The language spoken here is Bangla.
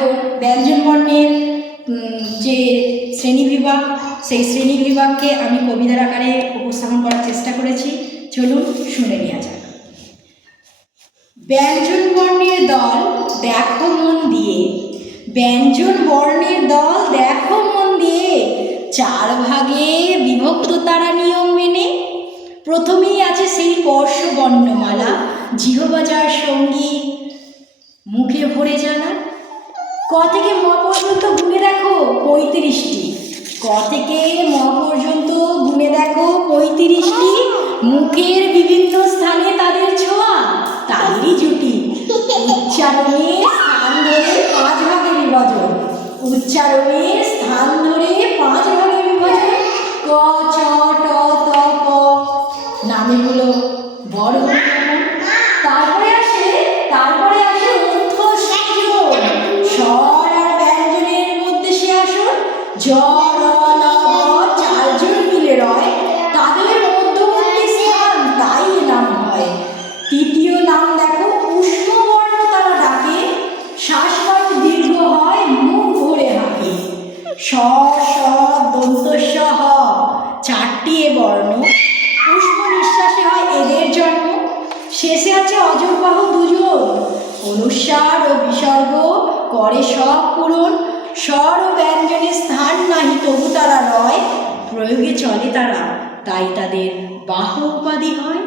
এখন ব্যঞ্জনবর্ণের যে শ্রেণীবিভাগ, সেই শ্রেণীবিভাগকে আমি কবিতার আকারে উপস্থাপন করার চেষ্টা করেছি। চলুন শুনে নেওয়া যাক। ব্যঞ্জনবর্ণের দল দেখো মন দিয়ে, ব্যঞ্জনবর্ণের দল দেখো মন দিয়ে, 4 ভাগে বিভক্ত তারা নিয়ম মেনে। প্রথমেই আছে সেই স্পর্শ বর্ণমালা, জিহ্বার সঙ্গী মুখে ভরে জানা। ক থেকে ম পর্যন্ত গুনে দেখো 35টি, ক থেকে ম পর্যন্ত গুনে দেখো 35টি। মুখের বিভিন্ন স্থানে তাদের ছোঁয়া, তাদেরই জুটি। উচ্চারণের স্থান ধরে 5 ভাগে বিভাজন, উচ্চারণের স্থান ধরে 5 ভাগে বিভাজন। ক, চ, ট, ত, প নামে হলো বর্গ। তারপরে আসে অর্থ সৃজন, স্বর আর ব্যঞ্জনের মধ্যে সে আসন। জ, র, ল, ব 4 জন মিলে রয়, তাদের মধ্যবর্তী স্থান, তাই নাম হয়। তৃতীয় নাম দেখো পুষ্পবর্ণ তারা ডাকে, শ্বাসবায়ু দীর্ঘ হয়, মুখ ভরে হাঁকে। স, স, দন্ত স, হ 4টি এ বর্ণ, পুষ্প নিঃশ্বাসে হয় এদের জন্ম। শেষে আছে অজবাহু 2 জন, অনুস্বার ও বিসর্গ করে সব পূরণ। স্বর ও ব্যঞ্জনের স্থান নাহি তবু তারা রয়, প্রয়োগে চলে তারা, তাই তাদের বাহু উপাধি হয়।